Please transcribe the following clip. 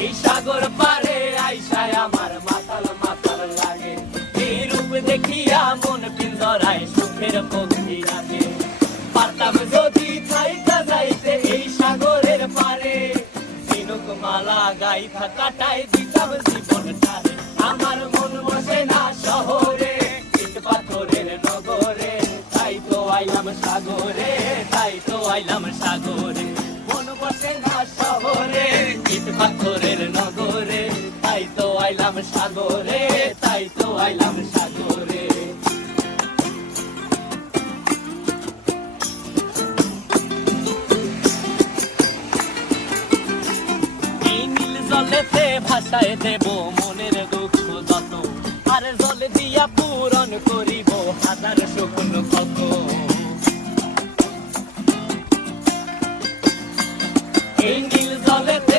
এই সাগর পারে আইসায় আমার মাতাল মাতাল লাগে। এই রূপ দেখিয়া মন পিঞ্জরায় সুখের পক্ষী রাখে। পারতাম যদি থাইকা যাইতে এই সাগরের পারে, ঝিনুক মালা গাইথা কাটাই দিতাম জীবনটারে। আমার মন বসে না শহরে, ইট পাথরের নগরে, তাই তো আইলাম সাগরে, তাই তো আইলাম সাগরে। মন বসে না শহরে, ইট পাথরের নগরে, তাই তো আইলাম সাগরে, তাই তো আইলাম সাগরে। এই নীল জলেতে ভাসায় দেব মনের দুঃখ যত, আর জলে দিয়া পূরণ করিব হাজার স্বপ্ন কত। এই নীল জলেতে